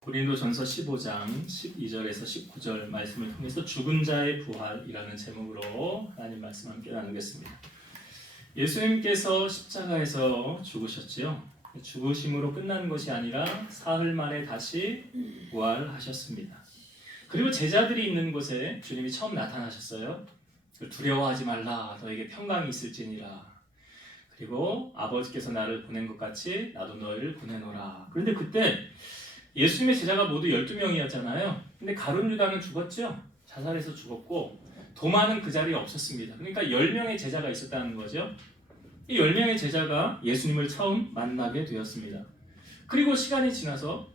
고린도전서 15장 12절에서 19절 말씀을 통해서 죽은 자의 부활이라는 제목으로 하나님 말씀 함께 나누겠습니다. 예수님께서 십자가에서 죽으셨지요. 죽으심으로 끝난 것이 아니라 사흘 만에 다시 부활하셨습니다. 그리고 제자들이 있는 곳에 주님이 처음 나타나셨어요. 두려워하지 말라, 너에게 평강이 있을지니라. 그리고 아버지께서 나를 보낸 것 같이 나도 너희를 보내노라. 그런데 그때 예수님의 제자가 모두 12명이었잖아요. 근데 가룟 유다는 죽었죠. 자살해서 죽었고 도마는 그 자리에 없었습니다. 그러니까 10명의 제자가 있었다는 거죠. 이 10명의 제자가 예수님을 처음 만나게 되었습니다. 그리고 시간이 지나서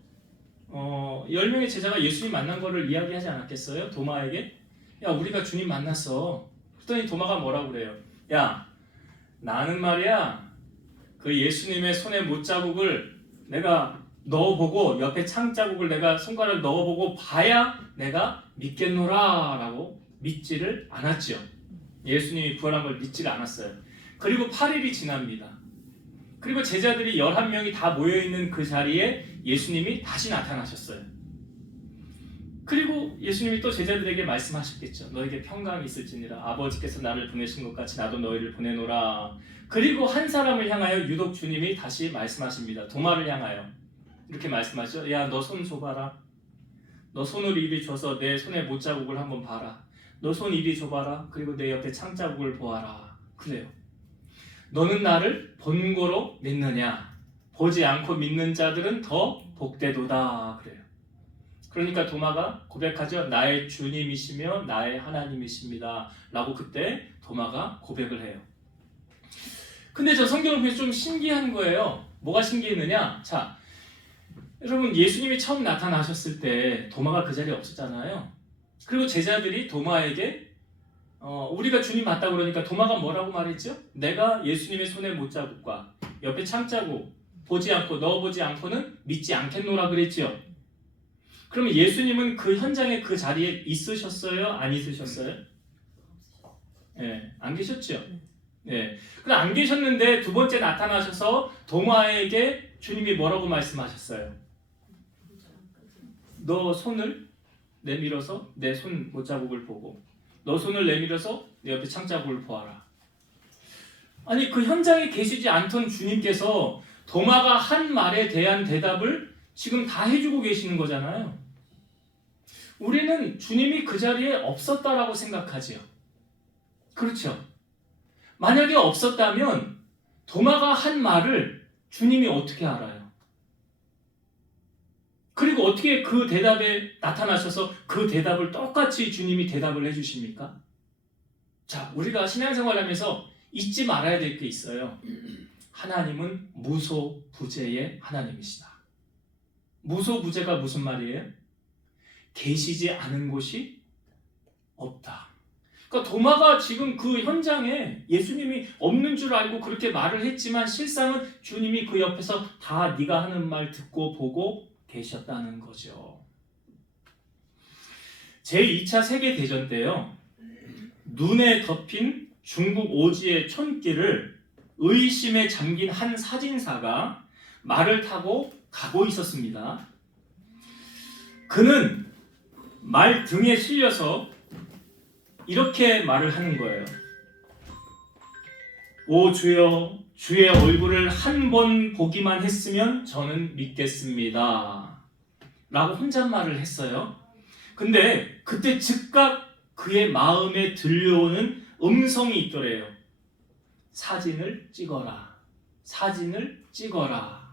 10명의 제자가 예수님 만난 거를 이야기하지 않았겠어요? 도마에게? 야, 우리가 주님 만났어. 그랬더니 도마가 뭐라고 그래요? 야, 나는 말이야 그 예수님의 손에 못자국을 내가 넣어보고 옆에 창자국을 내가 손가락을 넣어보고 봐야 내가 믿겠노라 라고 믿지를 않았죠. 예수님이 부활한 걸 믿지를 않았어요. 그리고 8일이 지납니다. 그리고 제자들이 11명이 다 모여있는 그 자리에 예수님이 다시 나타나셨어요. 그리고 예수님이 또 제자들에게 말씀하셨겠죠. 너에게 평강이 있을지니라. 아버지께서 나를 보내신 것 같이 나도 너희를 보내노라. 그리고 한 사람을 향하여 유독 주님이 다시 말씀하십니다. 도마를 향하여 이렇게 말씀하시죠. 야, 너 손 줘봐라. 너 손을 이리 줘서 내 손에 못자국을 한번 봐라. 너 손 이리 줘봐라. 그리고 내 옆에 창자국을 보아라. 그래요. 너는 나를 본고로 믿느냐? 보지 않고 믿는 자들은 더 복되도다. 그래요. 그러니까 도마가 고백하죠. 나의 주님이시며 나의 하나님이십니다. 라고 그때 도마가 고백을 해요. 근데 저 성경을 보면서 좀 신기한 거예요. 뭐가 신기했느냐? 자, 여러분, 예수님이 처음 나타나셨을 때 도마가 그 자리에 없었잖아요. 그리고 제자들이 도마에게 우리가 주님 맞다 그러니까 도마가 뭐라고 말했죠? 내가 예수님의 손에 못자국과 옆에 창자국 보지 않고 넣어보지 않고는 믿지 않겠노라 그랬죠. 그러면 예수님은 그 현장에 그 자리에 있으셨어요? 안 있으셨어요? 네, 안 계셨죠. 네. 그럼 안 계셨는데 두 번째 나타나셔서 도마에게 주님이 뭐라고 말씀하셨어요? 너 손을 내밀어서 내 손 못자국을 보고 너 손을 내밀어서 내 옆에 창자국을 보아라. 아니, 그 현장에 계시지 않던 주님께서 도마가 한 말에 대한 대답을 지금 다 해주고 계시는 거잖아요. 우리는 주님이 그 자리에 없었다라고 생각하지요. 그렇죠? 만약에 없었다면 도마가 한 말을 주님이 어떻게 알아요? 그리고 어떻게 그 대답에 나타나셔서 그 대답을 똑같이 주님이 대답을 해주십니까? 자, 우리가 신앙생활하면서 잊지 말아야 될 게 있어요. 하나님은 무소부재의 하나님이시다. 무소부재가 무슨 말이에요? 계시지 않은 곳이 없다. 그러니까 도마가 지금 그 현장에 예수님이 없는 줄 알고 그렇게 말을 했지만 실상은 주님이 그 옆에서 다 네가 하는 말 듣고 보고 계셨다는 거죠. 제2차 세계대전 때요, 눈에 덮인 중국 오지의 촌길을 의심에 잠긴 한 사진사가 말을 타고 가고 있었습니다. 그는 말 등에 실려서 이렇게 말을 하는 거예요. 오 주여, 주의 얼굴을 한 번 보기만 했으면 저는 믿겠습니다. 라고 혼잣말을 했어요. 근데 그때 즉각 그의 마음에 들려오는 음성이 있더래요. 사진을 찍어라. 사진을 찍어라.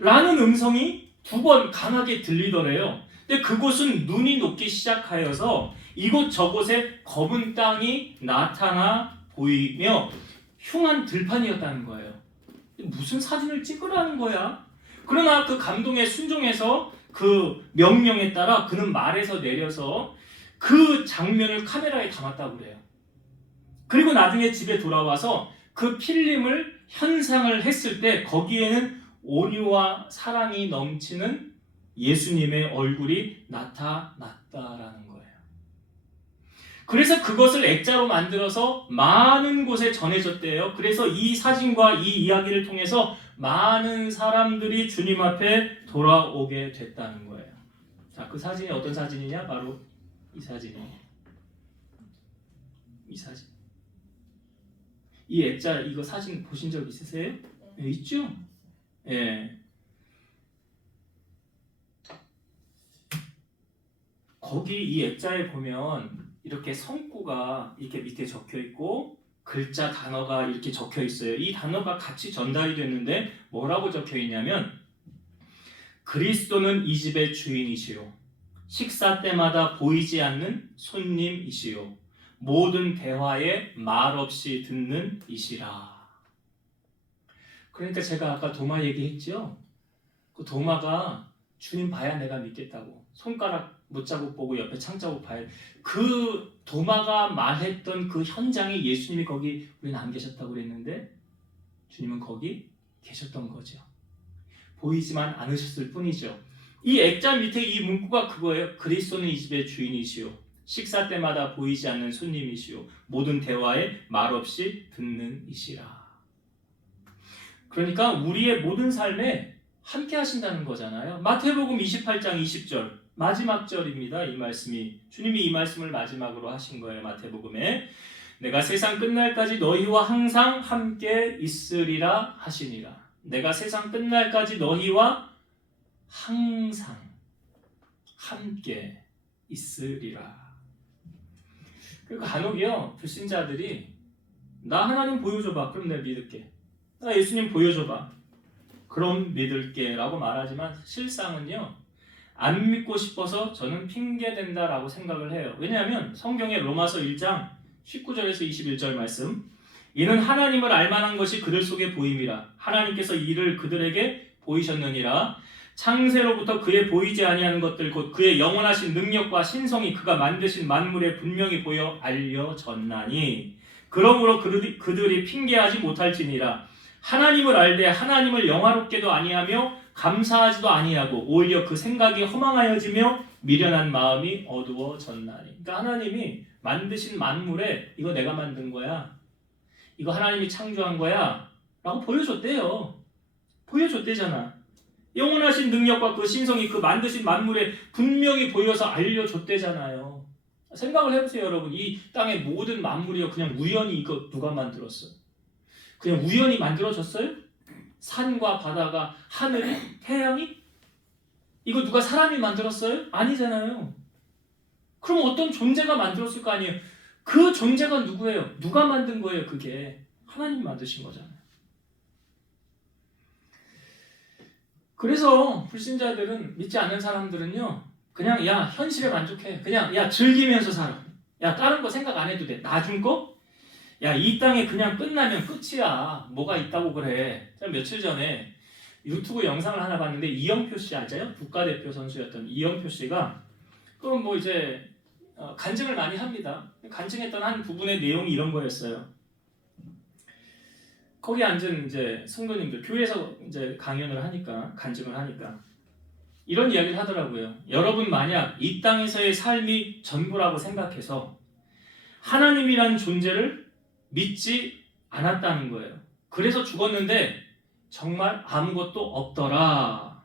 라는 음성이 2번 강하게 들리더래요. 근데 그곳은 눈이 녹기 시작하여서 이곳저곳에 검은 땅이 나타나 보이며 흉한 들판이었다는 거예요. 무슨 사진을 찍으라는 거야? 그러나 그 감동에 순종해서 그 명령에 따라 그는 말에서 내려서 그 장면을 카메라에 담았다고 그래요. 그리고 나중에 집에 돌아와서 그 필름을 현상을 했을 때 거기에는 온유와 사랑이 넘치는 예수님의 얼굴이 나타났다라는 거예요. 그래서 그것을 액자로 만들어서 많은 곳에 전해졌대요. 그래서 이 사진과 이 이야기를 통해서 많은 사람들이 주님 앞에 돌아오게 됐다는 거예요. 자, 그 사진이 어떤 사진이냐? 바로 이 사진이에요. 이 사진. 이 액자 이거 사진 보신 적 있으세요? 네, 있죠? 예. 거기 이 액자에 보면 이렇게 성구가 이렇게 밑에 적혀 있고 글자 단어가 이렇게 적혀 있어요. 이 단어가 같이 전달이 됐는데 뭐라고 적혀 있냐면 그리스도는 이 집의 주인이시요 식사 때마다 보이지 않는 손님이시요 모든 대화에 말없이 듣는 이시라. 그러니까 제가 아까 도마 얘기했죠. 그 도마가 주님 봐야 내가 믿겠다고 손가락 못자국 보고 옆에 창자국 봐야 그 도마가 말했던 그 현장에 예수님이 거기 우리는 안 계셨다고 그랬는데 주님은 거기 계셨던 거죠. 보이지만 않으셨을 뿐이죠. 이 액자 밑에 이 문구가 그거예요. 그리스도는 이 집의 주인이시오 식사 때마다 보이지 않는 손님이시오 모든 대화에 말없이 듣는 이시라. 그러니까 우리의 모든 삶에 함께 하신다는 거잖아요. 마태복음 28장 20절 마지막 절입니다. 이 말씀이 주님이 이 말씀을 마지막으로 하신 거예요. 마태복음에 내가 세상 끝날까지 너희와 항상 함께 있으리라 하시니라. 내가 세상 끝날까지 너희와 항상 함께 있으리라. 그리고 간혹이요 불신자들이 나 하나님 보여줘봐 그럼 내가 믿을게. 나 예수님 보여줘봐 그럼 믿을게 라고 말하지만 실상은요 안 믿고 싶어서 저는 핑계댄다라고 생각을 해요. 왜냐하면 성경의 로마서 1장 19절에서 21절 말씀 이는 하나님을 알만한 것이 그들 속에 보임이라 하나님께서 이를 그들에게 보이셨느니라 창세로부터 그의 보이지 아니하는 것들 곧 그의 영원하신 능력과 신성이 그가 만드신 만물에 분명히 보여 알려졌나니 그러므로 그들이 핑계하지 못할지니라 하나님을 알되 하나님을 영화롭게도 아니하며 감사하지도 아니하고 오히려 그 생각이 허망하여지며 미련한 마음이 어두워졌나니. 그러니까 하나님이 만드신 만물에 이거 내가 만든 거야. 이거 하나님이 창조한 거야. 라고 보여줬대요. 보여줬대잖아. 영원하신 능력과 그 신성이 그 만드신 만물에 분명히 보여서 알려줬대잖아요. 생각을 해보세요 여러분. 이 땅의 모든 만물이요 그냥 우연히 이거 누가 만들었어? 그냥 우연히 만들어졌어요? 산과 바다가 하늘이 태양이? 이거 누가 사람이 만들었어요? 아니잖아요. 그럼 어떤 존재가 만들었을 거 아니에요? 그 존재가 누구예요? 누가 만든 거예요? 그게 하나님이 만드신 거잖아요. 그래서 불신자들은 믿지 않는 사람들은요 그냥 야 현실에 만족해. 그냥 야 즐기면서 살아. 야 다른 거 생각 안 해도 돼. 나중 거? 야 이 땅에 그냥 끝나면 끝이야. 뭐가 있다고 그래. 제가 며칠 전에 유튜브 영상을 하나 봤는데 이영표 씨 아세요? 국가대표 선수였던 이영표 씨가 그럼 뭐 이제 간증을 많이 합니다. 간증했던 한 부분의 내용이 이런 거였어요. 거기 앉은 이제 성도님들 교회에서 이제 강연을 하니까 간증을 하니까 이런 이야기를 하더라고요. 여러분 만약 이 땅에서의 삶이 전부라고 생각해서 하나님이란 존재를 믿지 않았다는 거예요. 그래서 죽었는데 정말 아무것도 없더라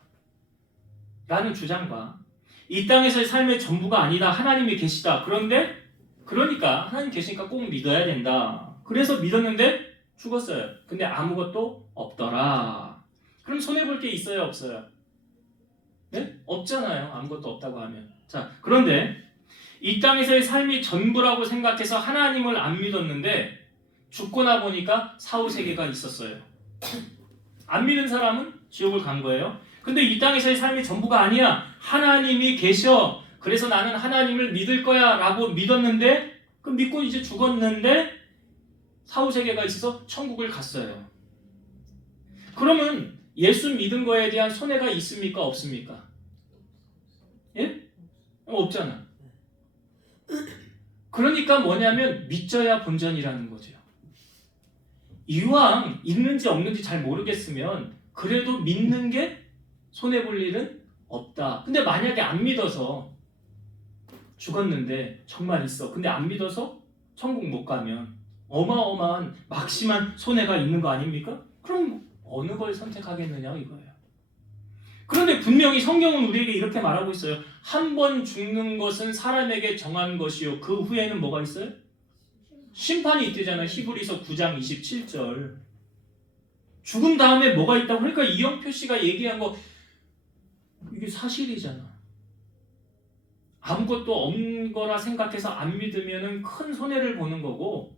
라는 주장과 이 땅에서의 삶의 전부가 아니다. 하나님이 계시다. 그러니까 하나님 계시니까 꼭 믿어야 된다. 그래서 믿었는데 죽었어요. 근데 아무것도 없더라. 그럼 손해볼 게 있어요? 없어요? 네? 없잖아요. 아무것도 없다고 하면. 자, 그런데 이 땅에서의 삶이 전부라고 생각해서 하나님을 안 믿었는데 죽고 나 보니까 사후세계가 있었어요. 안 믿은 사람은 지옥을 간 거예요. 근데 이 땅에서의 삶이 전부가 아니야. 하나님이 계셔. 그래서 나는 하나님을 믿을 거야 라고 믿었는데 그 믿고 이제 죽었는데 사후세계가 있어서 천국을 갔어요. 그러면 예수 믿은 거에 대한 손해가 있습니까? 없습니까? 예? 없잖아. 그러니까 뭐냐면 믿져야 본전이라는 거죠. 이왕 있는지 없는지 잘 모르겠으면 그래도 믿는 게 손해볼 일은 없다. 근데 만약에 안 믿어서 죽었는데 정말 있어. 근데 안 믿어서 천국 못 가면 어마어마한 막심한 손해가 있는 거 아닙니까? 그럼 어느 걸 선택하겠느냐 이거예요. 그런데 분명히 성경은 우리에게 이렇게 말하고 있어요. 한 번 죽는 것은 사람에게 정한 것이요. 그 후에는 뭐가 있어요? 심판이 있대잖아요. 히브리서 9장 27절. 죽은 다음에 뭐가 있다고? 그러니까 이영표 씨가 얘기한 거 이게 사실이잖아. 아무것도 없는 거라 생각해서 안 믿으면 큰 손해를 보는 거고,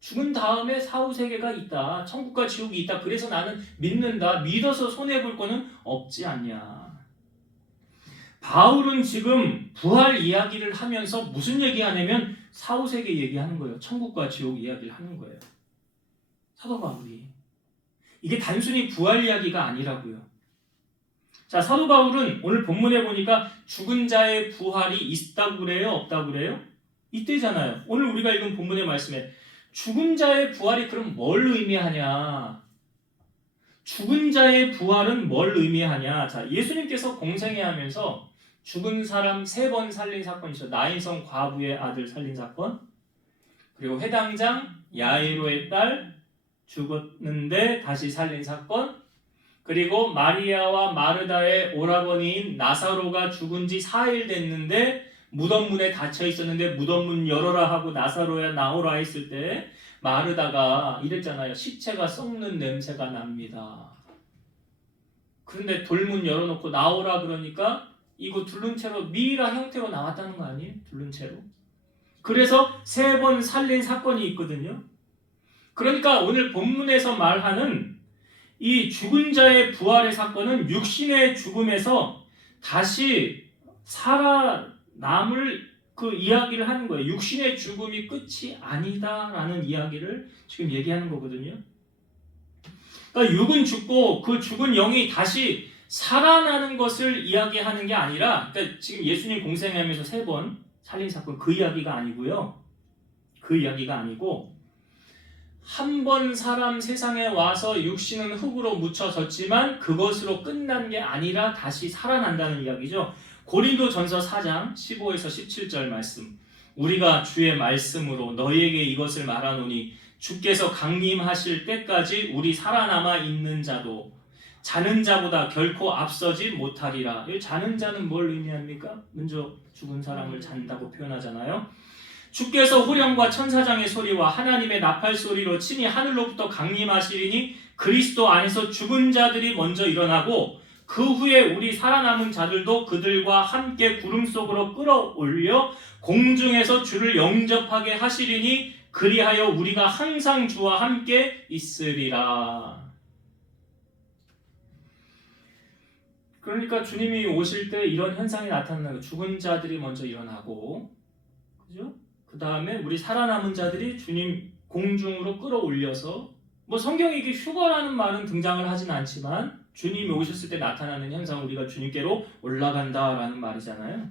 죽은 다음에 사후세계가 있다. 천국과 지옥이 있다. 그래서 나는 믿는다. 믿어서 손해볼 거는 없지 않냐. 바울은 지금 부활 이야기를 하면서 무슨 얘기하냐면 사후세계 얘기하는 거예요. 천국과 지옥 이야기를 하는 거예요. 사도 바울이. 이게 단순히 부활 이야기가 아니라고요. 자, 사도 바울은 오늘 본문에 보니까 죽은 자의 부활이 있다고 그래요? 없다고 그래요? 있대잖아요. 오늘 우리가 읽은 본문의 말씀에 죽은 자의 부활이 그럼 뭘 의미하냐? 죽은 자의 부활은 뭘 의미하냐? 자, 예수님께서 공생애 하면서 죽은 사람 3번 살린 사건이 있어요. 나인성 과부의 아들 살린 사건, 그리고 회당장 야이로의 딸 죽었는데 다시 살린 사건, 그리고 마리아와 마르다의 오라버니인 나사로가 죽은 지 4일 됐는데 무덤문에 닫혀 있었는데 무덤문 열어라 하고 나사로야 나오라 했을 때 마르다가 이랬잖아요. 시체가 썩는 냄새가 납니다. 그런데 돌문 열어놓고 나오라 그러니까 이거 둘른 채로 미이라 형태로 나왔다는 거 아니에요? 둘른 채로. 그래서 3번 살린 사건이 있거든요. 그러니까 오늘 본문에서 말하는 이 죽은 자의 부활의 사건은 육신의 죽음에서 다시 살아남을 그 이야기를 하는 거예요. 육신의 죽음이 끝이 아니다라는 이야기를 지금 얘기하는 거거든요. 그러니까 육은 죽고 그 죽은 영이 다시 살아나는 것을 이야기하는 게 아니라, 그러니까 지금 예수님 공생하면서 3번 살린 사건 그 이야기가 아니고요. 그 이야기가 아니고 한 번 사람 세상에 와서 육신은 흙으로 묻혀졌지만 그것으로 끝난 게 아니라 다시 살아난다는 이야기죠. 고린도전서 4장 15에서 17절 말씀. 우리가 주의 말씀으로 너희에게 이것을 말하노니 주께서 강림하실 때까지 우리 살아남아 있는 자도 자는 자보다 결코 앞서지 못하리라. 이 자는 자는 뭘 의미합니까? 먼저 죽은 사람을 잔다고 표현하잖아요. 주께서 호령과 천사장의 소리와 하나님의 나팔 소리로 친히 하늘로부터 강림하시리니 그리스도 안에서 죽은 자들이 먼저 일어나고 그 후에 우리 살아남은 자들도 그들과 함께 구름 속으로 끌어올려 공중에서 주를 영접하게 하시리니 그리하여 우리가 항상 주와 함께 있으리라. 그러니까 주님이 오실 때 이런 현상이 나타나는 거예요. 죽은 자들이 먼저 일어나고, 그죠? 그 다음에 우리 살아남은 자들이 주님 공중으로 끌어올려서, 뭐 성경에 이게 휴거라는 말은 등장을 하진 않지만 주님이 오셨을 때 나타나는 현상, 우리가 주님께로 올라간다라는 말이잖아요.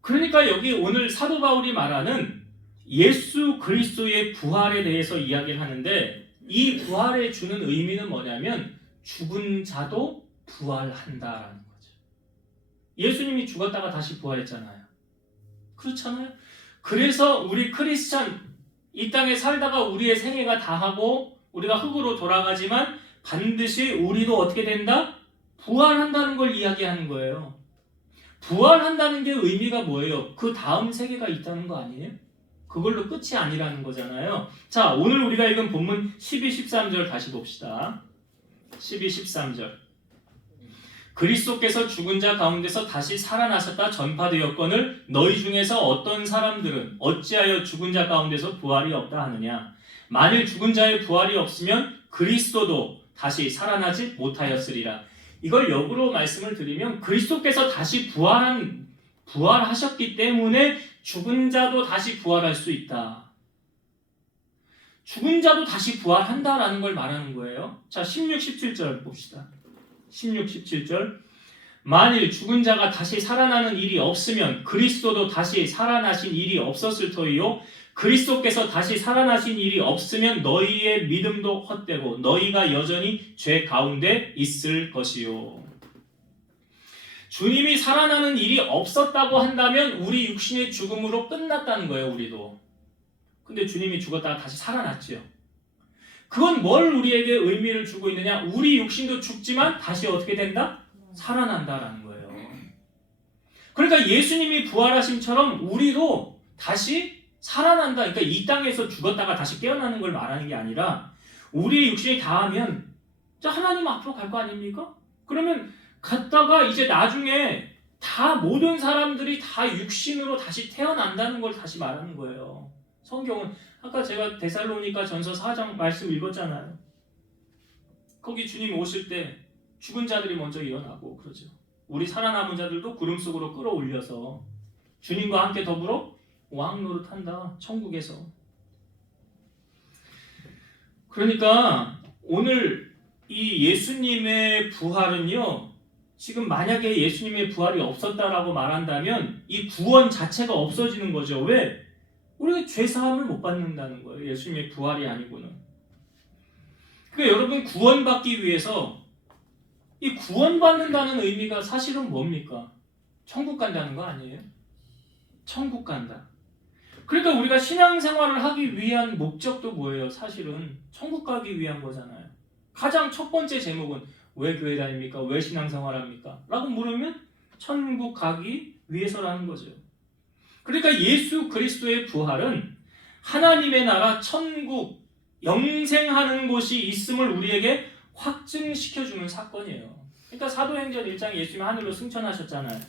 그러니까 여기 오늘 사도 바울이 말하는 예수 그리스도의 부활에 대해서 이야기를 하는데, 이 부활에 주는 의미는 뭐냐면 죽은 자도 부활한다라는 거죠. 예수님이 죽었다가 다시 부활했잖아요. 그렇잖아요. 그래서 우리 크리스찬 이 땅에 살다가 우리의 생애가 다하고 우리가 흙으로 돌아가지만 반드시 우리도 어떻게 된다? 부활한다는 걸 이야기하는 거예요. 부활한다는 게 의미가 뭐예요? 그 다음 세계가 있다는 거 아니에요? 그걸로 끝이 아니라는 거잖아요. 자, 오늘 우리가 읽은 본문 12, 13절 다시 봅시다. 12, 13절. 그리스도께서 죽은 자 가운데서 다시 살아나셨다 전파되었거늘 너희 중에서 어떤 사람들은 어찌하여 죽은 자 가운데서 부활이 없다 하느냐. 만일 죽은 자의 부활이 없으면 그리스도도 다시 살아나지 못하였으리라. 이걸 역으로 말씀을 드리면 그리스도께서 다시 부활하셨기 때문에 죽은 자도 다시 부활할 수 있다. 죽은 자도 다시 부활한다라는 걸 말하는 거예요. 자, 16, 17절 봅시다. 16, 17절. 만일 죽은 자가 다시 살아나는 일이 없으면 그리스도도 다시 살아나신 일이 없었을 터이요. 그리스도께서 다시 살아나신 일이 없으면 너희의 믿음도 헛되고 너희가 여전히 죄 가운데 있을 것이요. 주님이 살아나는 일이 없었다고 한다면 우리 육신의 죽음으로 끝났다는 거예요. 우리도. 근데 주님이 죽었다가 다시 살아났죠. 그건 뭘 우리에게 의미를 주고 있느냐? 우리 육신도 죽지만 다시 어떻게 된다? 살아난다라는 거예요. 그러니까 예수님이 부활하심처럼 우리도 다시 살아난다. 그러니까 이 땅에서 죽었다가 다시 깨어나는 걸 말하는 게 아니라 우리의 육신이 다하면 하나님 앞으로 갈 거 아닙니까? 그러면 갔다가 이제 나중에 다 모든 사람들이 다 육신으로 다시 태어난다는 걸 다시 말하는 거예요. 성경은 아까 제가 데살로니가 전서 4장 말씀 읽었잖아요. 거기 주님 오실 때 죽은 자들이 먼저 일어나고 그러죠. 우리 살아남은 자들도 구름 속으로 끌어올려서 주님과 함께 더불어 왕노릇한다. 천국에서. 그러니까 오늘 이 예수님의 부활은요. 지금 만약에 예수님의 부활이 없었다라고 말한다면 이 구원 자체가 없어지는 거죠. 왜? 우리가 죄사함을 못 받는다는 거예요. 예수님의 부활이 아니고는. 그러니까 여러분 구원받기 위해서 이 구원받는다는 의미가 사실은 뭡니까? 천국 간다는 거 아니에요? 천국 간다. 그러니까 우리가 신앙생활을 하기 위한 목적도 뭐예요? 사실은 천국 가기 위한 거잖아요. 가장 첫 번째 제목은 왜 교회 다닙니까? 왜 신앙생활합니까? 라고 물으면 천국 가기 위해서라는 거죠. 그러니까 예수 그리스도의 부활은 하나님의 나라 천국 영생하는 곳이 있음을 우리에게 확증시켜주는 사건이에요. 그러니까 사도행전 1장 예수님이 하늘로 승천하셨잖아요.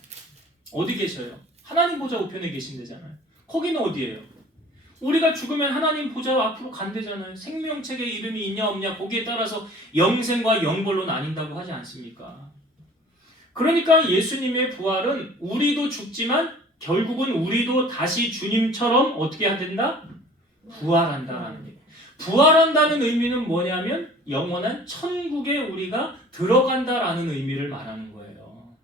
어디 계셔요? 하나님 보좌 우편에 계신대잖아요. 거기는 어디예요? 우리가 죽으면 하나님 보좌 앞으로 간대잖아요. 생명책에 이름이 있냐 없냐 거기에 따라서 영생과 영벌로 나뉜다고 하지 않습니까? 그러니까 예수님의 부활은 우리도 죽지만 결국은 우리도 다시 주님처럼 어떻게 해야 된다? 부활한다라는 얘기예요. 부활한다는 의미는 뭐냐면 영원한 천국에 우리가 들어간다라는 의미를 말하는 거예요.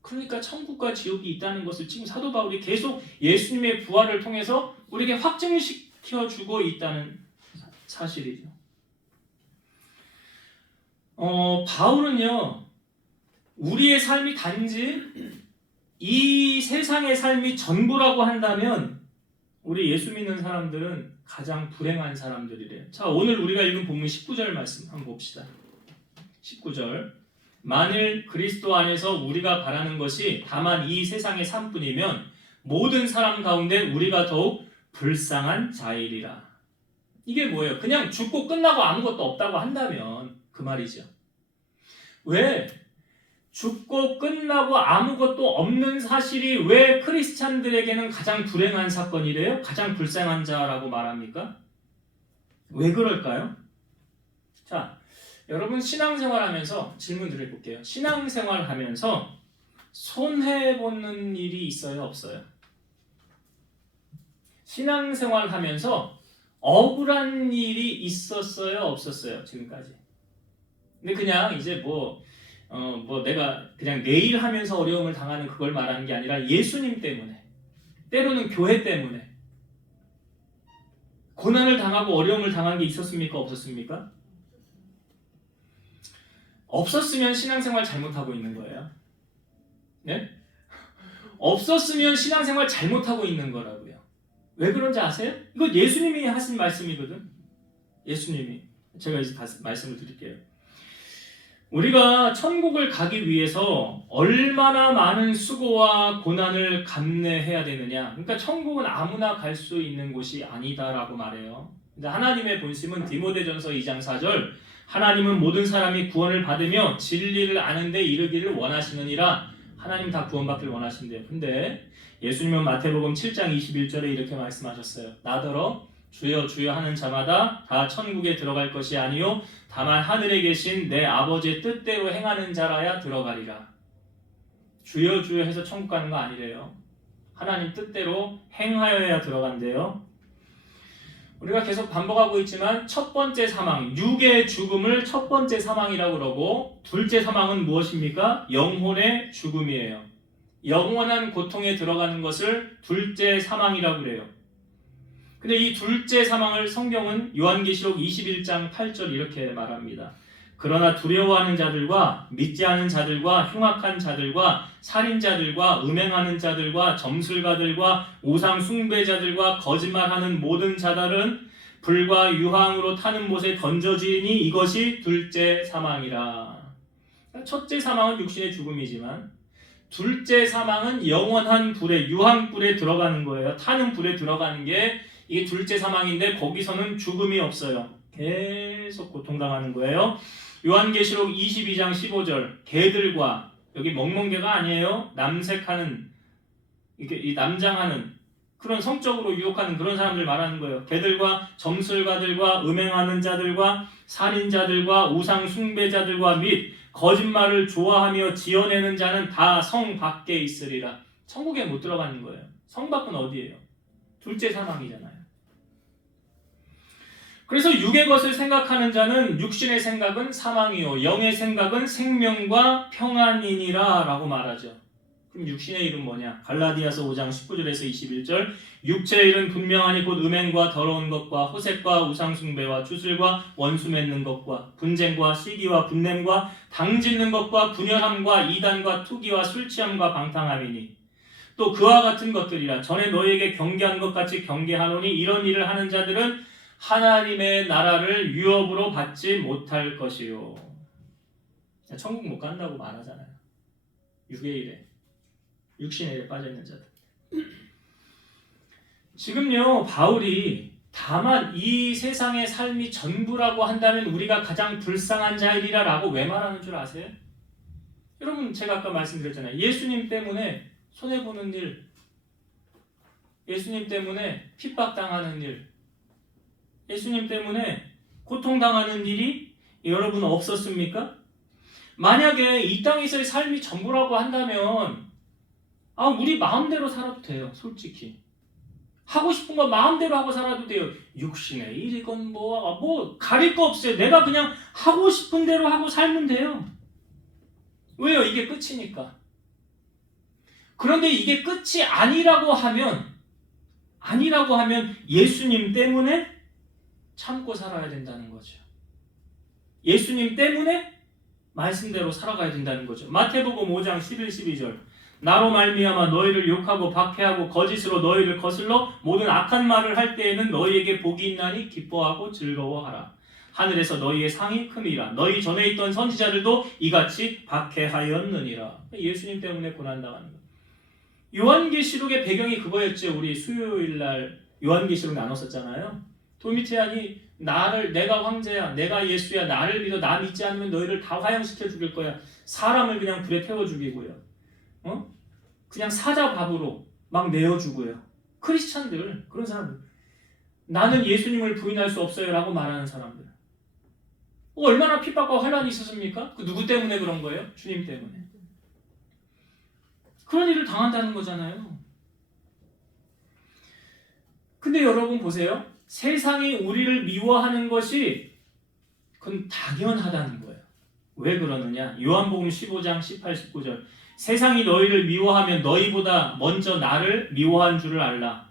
그러니까 천국과 지옥이 있다는 것을 지금 사도 바울이 계속 예수님의 부활을 통해서 우리에게 확증시켜주고 있다는 사실이죠. 바울은요, 우리의 삶이 단지 이 세상의 삶이 전부라고 한다면 우리 예수 믿는 사람들은 가장 불행한 사람들이래요. 자, 오늘 우리가 읽은 본문 19절 말씀 한번 봅시다. 19절. 만일 그리스도 안에서 우리가 바라는 것이 다만 이 세상의 삶뿐이면 모든 사람 가운데 우리가 더욱 불쌍한 자이리라. 이게 뭐예요? 그냥 죽고 끝나고 아무것도 없다고 한다면 그 말이죠. 왜? 죽고 끝나고 아무것도 없는 사실이 왜 크리스찬들에게는 가장 불행한 사건이래요? 가장 불쌍한 자라고 말합니까? 왜 그럴까요? 자, 여러분 신앙생활하면서 질문 드려볼게요. 신앙생활하면서 손해보는 일이 있어요? 없어요? 신앙생활하면서 억울한 일이 있었어요? 없었어요? 지금까지? 근데 그냥 이제 내가 그냥 내일 하면서 어려움을 당하는 그걸 말하는 게 아니라 예수님 때문에, 때로는 교회 때문에 고난을 당하고 어려움을 당한 게 있었습니까? 없었습니까? 없었으면 신앙생활 잘못하고 있는 거예요. 네? 없었으면 신앙생활 잘못하고 있는 거라고요. 왜 그런지 아세요? 이거 예수님이 하신 말씀이거든. 예수님이. 제가 이제 다시 말씀을 드릴게요. 우리가 천국을 가기 위해서 얼마나 많은 수고와 고난을 감내해야 되느냐. 그러니까 천국은 아무나 갈 수 있는 곳이 아니다라고 말해요. 하나님의 본심은 디모데전서 2장 4절 하나님은 모든 사람이 구원을 받으며 진리를 아는 데 이르기를 원하시느니라. 하나님 다 구원받기를 원하신대요. 근데 예수님은 마태복음 7장 21절에 이렇게 말씀하셨어요. 나더러 주여 주여 하는 자마다 다 천국에 들어갈 것이 아니요 다만 하늘에 계신 내 아버지의 뜻대로 행하는 자라야 들어가리라. 주여 주여 해서 천국 가는 거 아니래요. 하나님 뜻대로 행하여야 들어간대요. 우리가 계속 반복하고 있지만 첫 번째 사망, 육의 죽음을 첫 번째 사망이라고 그러고 둘째 사망은 무엇입니까? 영혼의 죽음이에요. 영원한 고통에 들어가는 것을 둘째 사망이라고 그래요. 근데 이 둘째 사망을 성경은 요한계시록 21장 8절 이렇게 말합니다. 그러나 두려워하는 자들과 믿지 않은 자들과 흉악한 자들과 살인자들과 음행하는 자들과 점술가들과 우상 숭배자들과 거짓말하는 모든 자들은 불과 유황으로 타는 못에 던져지니 이것이 둘째 사망이라. 첫째 사망은 육신의 죽음이지만 둘째 사망은 영원한 불에, 유황불에 들어가는 거예요. 타는 불에 들어가는 게 이게 둘째 사망인데 거기서는 죽음이 없어요. 계속 고통당하는 거예요. 요한계시록 22장 15절 개들과, 여기 멍멍개가 아니에요. 남색하는, 이렇게 이 남장하는 그런 성적으로 유혹하는 그런 사람들 말하는 거예요. 개들과 점술가들과 음행하는 자들과 살인자들과 우상 숭배자들과 및 거짓말을 좋아하며 지어내는 자는 다 성 밖에 있으리라. 천국에 못 들어가는 거예요. 성 밖은 어디예요? 둘째 사망이잖아요. 그래서 육의 것을 생각하는 자는 육신의 생각은 사망이요 영의 생각은 생명과 평안이니라 라고 말하죠. 그럼 육신의 일은 뭐냐? 갈라디아서 5장 19절에서 21절 육체의 일은 분명하니 곧 음행과 더러운 것과 호색과 우상숭배와 추술과 원수 맺는 것과 분쟁과 시기와 분냄과 당짓는 것과 분열함과 이단과 투기와 술취함과 방탕함이니 또 그와 같은 것들이라. 전에 너희에게 경계한 것 같이 경계하노니 이런 일을 하는 자들은 하나님의 나라를 유업으로 받지 못할 것이요. 천국 못 간다고 말하잖아요. 육의 일에, 육신의 일에 빠져있는 자들. 지금요, 바울이 다만 이 세상의 삶이 전부라고 한다면 우리가 가장 불쌍한 자이리라 라고 왜 말하는 줄 아세요? 여러분, 제가 아까 말씀드렸잖아요. 예수님 때문에 손해보는 일, 예수님 때문에 핍박당하는 일, 예수님 때문에 고통당하는 일이 여러분 없었습니까? 만약에 이 땅에서의 삶이 전부라고 한다면 우리 마음대로 살아도 돼요. 솔직히 하고 싶은 거 마음대로 하고 살아도 돼요. 육신의 일이건 뭐 가릴 거 없어요. 내가 그냥 하고 싶은 대로 하고 살면 돼요. 왜요? 이게 끝이니까. 그런데 이게 끝이 아니라고 하면 예수님 때문에 참고 살아야 된다는 거죠. 예수님 때문에 말씀대로 살아가야 된다는 거죠. 마태복음 5장 11, 12절 나로 말미암아 너희를 욕하고 박해하고 거짓으로 너희를 거슬러 모든 악한 말을 할 때에는 너희에게 복이 있나니 기뻐하고 즐거워하라. 하늘에서 너희의 상이 큼이라. 너희 전에 있던 선지자들도 이같이 박해하였느니라. 예수님 때문에 고난당하는 거예요. 요한계시록의 배경이 그거였죠. 우리 수요일날 요한계시록 나눴었잖아요. 도미티안이 내가 황제야, 내가 예수야, 나를 믿어, 나 믿지 않으면 너희를 다 화형시켜 죽일 거야. 사람을 그냥 불에 태워 죽이고요. 그냥 사자밥으로 막 내어 주고요. 크리스찬들, 그런 사람들. 나는 예수님을 부인할 수 없어요 라고 말하는 사람들. 얼마나 핍박과 환란이 있었습니까? 그 누구 때문에 그런 거예요? 주님 때문에. 그런 일을 당한다는 거잖아요. 근데 여러분 보세요. 세상이 우리를 미워하는 것이 그건 당연하다는 거예요. 왜 그러느냐? 요한복음 15장 18, 19절 세상이 너희를 미워하면 너희보다 먼저 나를 미워한 줄을 알라.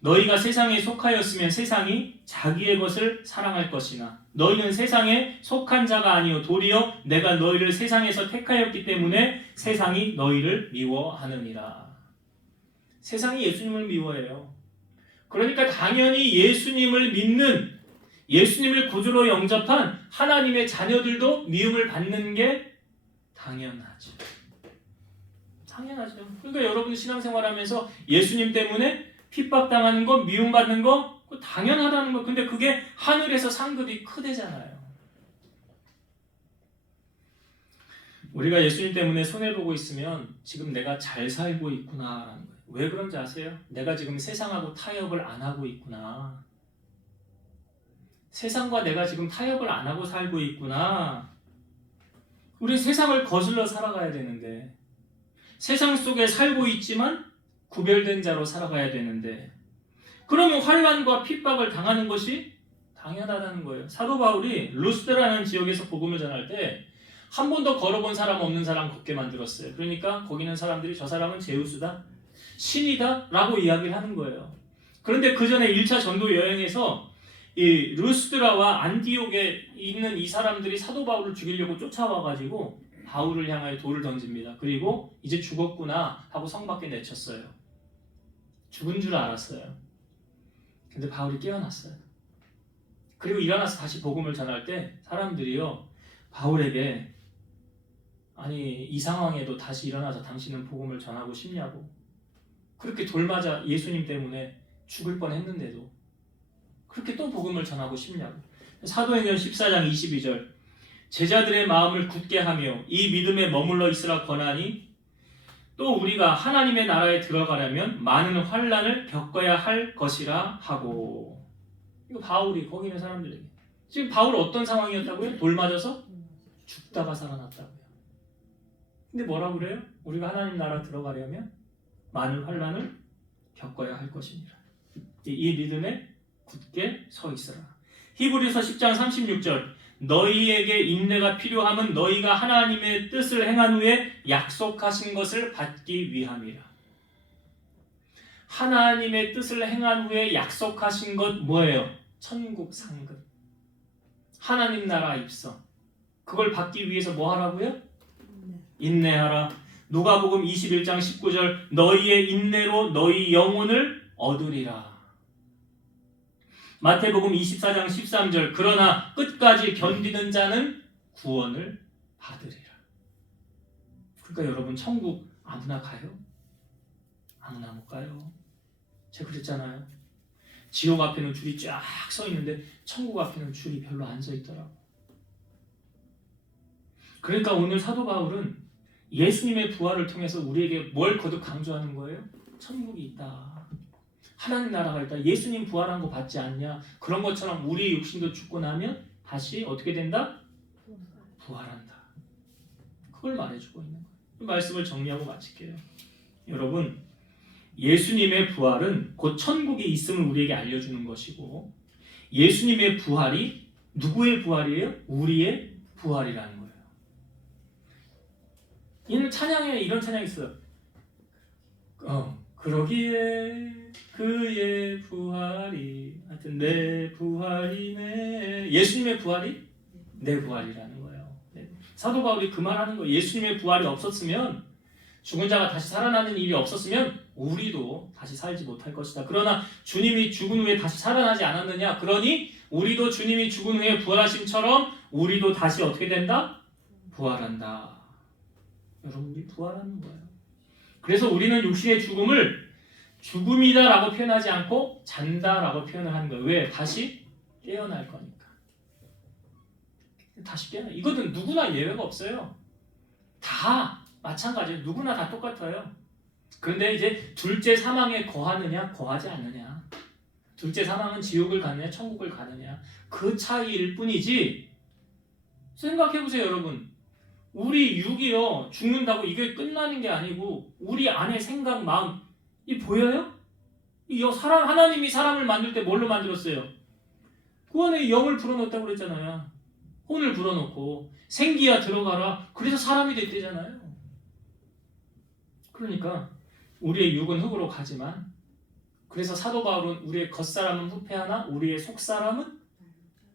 너희가 세상에 속하였으면 세상이 자기의 것을 사랑할 것이나 너희는 세상에 속한 자가 아니요 도리어 내가 너희를 세상에서 택하였기 때문에 세상이 너희를 미워하느니라. 세상이 예수님을 미워해요. 그러니까 당연히 예수님을 믿는, 예수님을 구주로 영접한 하나님의 자녀들도 미움을 받는 게 당연하죠. 당연하죠. 그러니까 여러분 신앙생활하면서 예수님 때문에 핍박당하는 거, 미움받는 거 당연하다는 거. 근데 그게 하늘에서 상급이 크대잖아요. 우리가 예수님 때문에 손해보고 있으면 지금 내가 잘 살고 있구나라는 거예요. 왜 그런지 아세요? 내가 지금 세상하고 타협을 안 하고 있구나. 세상과 내가 지금 타협을 안 하고 살고 있구나. 우리 세상을 거슬러 살아가야 되는데, 세상 속에 살고 있지만 구별된 자로 살아가야 되는데, 그러면 환난과 핍박을 당하는 것이 당연하다는 거예요. 사도 바울이 루스드라는 지역에서 복음을 전할 때 한 번도 걸어본 사람 없는 사람 걷게 만들었어요. 그러니까 거기는 사람들이 저 사람은 제우스다, 신이다 라고 이야기를 하는 거예요. 그런데 그 전에 1차 전도 여행에서 이 루스드라와 안디옥에 있는 이 사람들이 사도 바울을 죽이려고 쫓아와가지고 바울을 향하여 돌을 던집니다. 그리고 이제 죽었구나 하고 성 밖에 내쳤어요. 죽은 줄 알았어요. 근데 바울이 깨어났어요. 그리고 일어나서 다시 복음을 전할 때 사람들이요 바울에게 아니 이 상황에도 다시 일어나서 당신은 복음을 전하고 싶냐고 그렇게 돌맞아 예수님 때문에 죽을 뻔했는데도 그렇게 또 복음을 전하고 싶냐고. 사도행전 14장 22절 제자들의 마음을 굳게 하며 이 믿음에 머물러 있으라 권하니 또 우리가 하나님의 나라에 들어가려면 많은 환난을 겪어야 할 것이라 하고. 이거 바울이 거기 있는 사람들에게 지금 바울 어떤 상황이었다고요? 돌 맞아서 죽다가 살아났다고요. 근데 뭐라고 그래요? 우리가 하나님 나라 들어가려면 많은 환난을 겪어야 할 것이니라. 이 믿음에 굳게 서 있으라. 히브리서 10장 36절 너희에게 인내가 필요함은 너희가 하나님의 뜻을 행한 후에 약속하신 것을 받기 위함이라. 하나님의 뜻을 행한 후에 약속하신 것 뭐예요? 천국 상급. 하나님 나라 입성. 그걸 받기 위해서 뭐 하라고요? 인내하라. 누가복음 21장 19절 너희의 인내로 너희 영혼을 얻으리라. 마태복음 24장 13절 그러나 끝까지 견디는 자는 구원을 받으리라. 그러니까 여러분 천국 아무나 가요? 아무나 못 가요. 제가 그랬잖아요. 지옥 앞에는 줄이 쫙 서 있는데 천국 앞에는 줄이 별로 안 서 있더라고. 그러니까 오늘 사도 바울은 예수님의 부활을 통해서 우리에게 뭘 거듭 강조하는 거예요? 천국이 있다. 하나님 나라가 있다. 예수님 부활한 거 받지 않냐? 그런 것처럼 우리 육신도 죽고 나면 다시 어떻게 된다? 부활한다. 그걸 말해주고 있는 거예요. 이 말씀을 정리하고 마칠게요. 여러분, 예수님의 부활은 곧 천국이 있음을 우리에게 알려주는 것이고 예수님의 부활이 누구의 부활이에요? 우리의 부활이라는 거예요. 이는 찬양에 이런 찬양이 있어요. 그러기에 그의 부활이 하여튼 내 부활이네. 예수님의 부활이 내 부활이라는 거예요. 사도 바울이 그 말하는 거예요. 예수님의 부활이 없었으면 죽은 자가 다시 살아나는 일이 없었으면 우리도 다시 살지 못할 것이다. 그러나 주님이 죽은 후에 다시 살아나지 않았느냐? 그러니 우리도 주님이 죽은 후에 부활하심처럼 우리도 다시 어떻게 된다? 부활한다. 여러분이 부활하는 거예요. 그래서 우리는 육신의 죽음을 죽음이다라고 표현하지 않고 잔다라고 표현을 하는 거예요. 왜? 다시 깨어날 거니까. 다시 깨어나. 이것은 누구나 예외가 없어요. 다 마찬가지예요. 누구나 다 똑같아요. 그런데 이제 둘째 사망에 거하느냐 거하지 않느냐. 둘째 사망은 지옥을 가느냐 천국을 가느냐. 그 차이일 뿐이지. 생각해보세요 여러분. 우리 육이요 죽는다고 이게 끝나는 게 아니고 우리 안에 생각, 마음 이 보여요? 하나님이 사람을 만들 때 뭘로 만들었어요? 그 안에 영을 불어넣었다고 그랬잖아요. 혼을 불어넣고 생기야 들어가라. 그래서 사람이 됐대잖아요. 그러니까 우리의 육은 흙으로 가지만 그래서 사도 바울은 우리의 겉사람은 후패하나 우리의 속사람은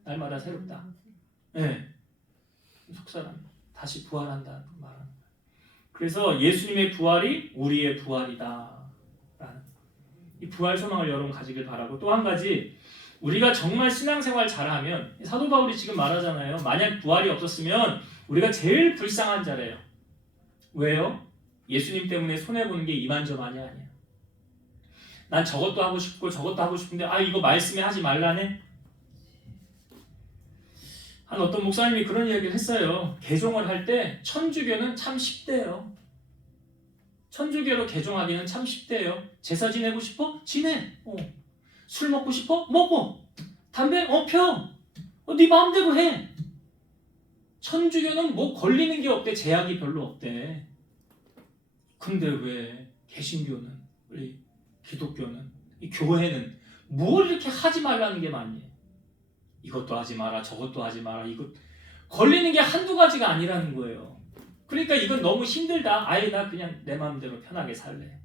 날마다 새롭다. 네. 속사람 다시 부활한다는 말은. 그래서 예수님의 부활이 우리의 부활이다. 라는 이 부활 소망을 여러분 가지길 바라고 또 한 가지 우리가 정말 신앙생활 잘하면 사도 바울이 지금 말하잖아요. 만약 부활이 없었으면 우리가 제일 불쌍한 자래요. 왜요? 예수님 때문에 손해보는 게 이만저만이 아니야. 난 저것도 하고 싶고 저것도 하고 싶은데 이거 말씀에 하지 말라네. 한 어떤 목사님이 그런 이야기를 했어요. 개종을 할 때 천주교는 참 쉽대요. 천주교로 개종하기는 참 쉽대요. 제사 지내고 싶어? 지내. 술 먹고 싶어? 먹어. 담배? 펴. 네 마음대로 해. 천주교는 뭐 걸리는 게 없대. 제약이 별로 없대. 근데 왜 개신교는 우리 기독교는 이 교회는 뭘 이렇게 하지 말라는 게 많니? 이것도 하지 마라 저것도 하지 마라. 이거 걸리는 게 한두 가지가 아니라는 거예요. 그러니까 이건 너무 힘들다. 아예 나 그냥 내 마음대로 편하게 살래.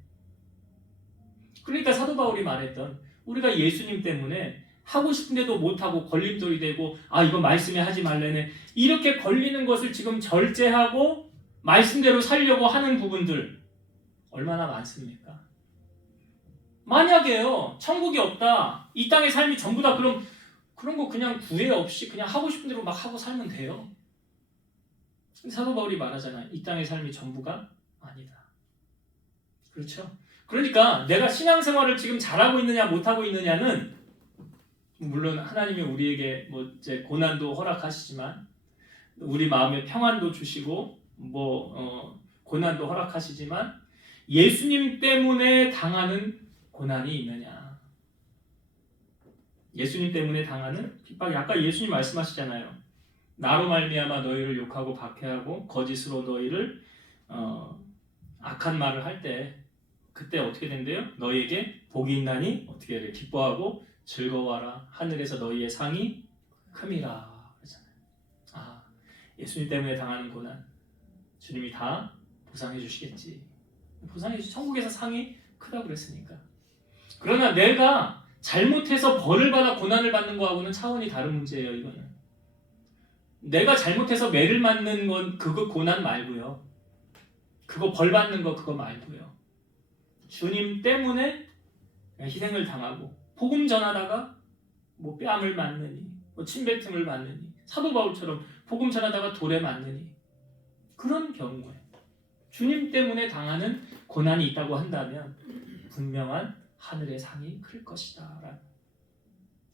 그러니까 사도 바울이 말했던 우리가 예수님 때문에 하고 싶은데도 못하고 걸림돌이 되고 이거 말씀에 하지 말래네. 이렇게 걸리는 것을 지금 절제하고 말씀대로 살려고 하는 부분들 얼마나 많습니까? 만약에요 천국이 없다 이 땅의 삶이 전부 다 그럼 그런 거 그냥 구애 없이 그냥 하고 싶은 대로 막 하고 살면 돼요. 사도 바울이 말하잖아요. 이 땅의 삶이 전부가 아니다. 그렇죠? 그러니까 내가 신앙생활을 지금 잘하고 있느냐 못하고 있느냐는 물론 하나님이 우리에게 뭐 이제 고난도 허락하시지만 우리 마음에 평안도 주시고 고난도 허락하시지만 예수님 때문에 당하는 고난이 있느냐? 예수님 때문에 당하는 핍박이 아까 예수님 말씀하시잖아요. 나로 말미암아 너희를 욕하고 박해하고 거짓으로 너희를 악한 말을 할 때 그때 어떻게 된대요? 너희에게 복이 있나니 어떻게 해야 기뻐하고 즐거워하라. 하늘에서 너희의 상이 큼이라. 그러잖아요. 예수님 때문에 당하는 고난 주님이 다 보상해 주시겠지. 보상해 주시. 천국에서 상이 크다고 그랬으니까. 그러나 내가 잘못해서 벌을 받아 고난을 받는 거하고는 차원이 다른 문제예요. 이거는 내가 잘못해서 매를 맞는 건 그거 고난 말고요. 그거 벌 받는 거 그거 말고요. 주님 때문에 희생을 당하고 복음 전하다가 뺨을 맞느니 침뱉음을 맞느니 사도 바울처럼 복음 전하다가 돌에 맞느니 그런 경우에 주님 때문에 당하는 고난이 있다고 한다면 분명한 하늘의 상이 클 것이다.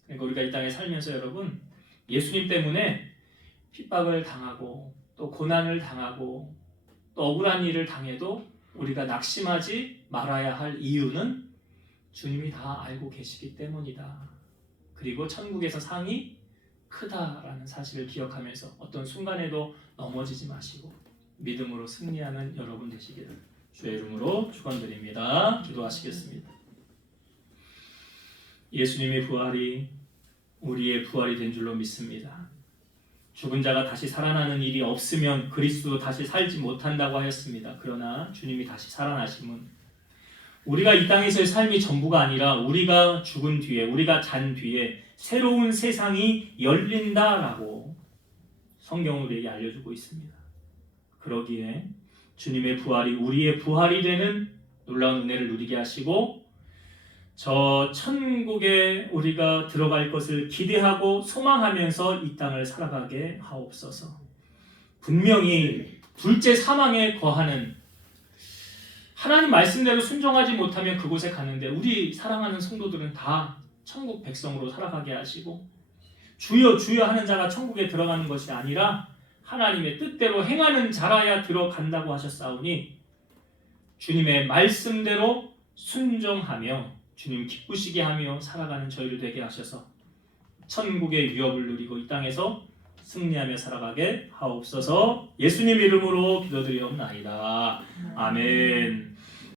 그러니까 우리가 이 땅에 살면서 여러분 예수님 때문에 핍박을 당하고 또 고난을 당하고 또 억울한 일을 당해도 우리가 낙심하지 말아야 할 이유는 주님이 다 알고 계시기 때문이다. 그리고 천국에서 상이 크다라는 사실을 기억하면서 어떤 순간에도 넘어지지 마시고 믿음으로 승리하는 여러분 되시기를 주의 이름으로 축원드립니다. 기도하시겠습니다. 예수님의 부활이 우리의 부활이 된 줄로 믿습니다. 죽은 자가 다시 살아나는 일이 없으면 그리스도 다시 살지 못한다고 하였습니다. 그러나 주님이 다시 살아나심은 우리가 이 땅에서의 삶이 전부가 아니라 우리가 죽은 뒤에 우리가 잔 뒤에 새로운 세상이 열린다라고 성경은 우리에게 알려주고 있습니다. 그러기에 주님의 부활이 우리의 부활이 되는 놀라운 은혜를 누리게 하시고 저 천국에 우리가 들어갈 것을 기대하고 소망하면서 이 땅을 살아가게 하옵소서. 분명히 둘째 사망에 거하는 하나님 말씀대로 순종하지 못하면 그곳에 가는데 우리 사랑하는 성도들은 다 천국 백성으로 살아가게 하시고 주여 주여 하는 자가 천국에 들어가는 것이 아니라 하나님의 뜻대로 행하는 자라야 들어간다고 하셨사오니 주님의 말씀대로 순종하며 주님 기쁘시게 하며 살아가는 저희를 되게 하셔서 천국의 유업을 누리고 이 땅에서 승리하며 살아가게 하옵소서. 예수님 이름으로 기도드리옵나이다. 아멘.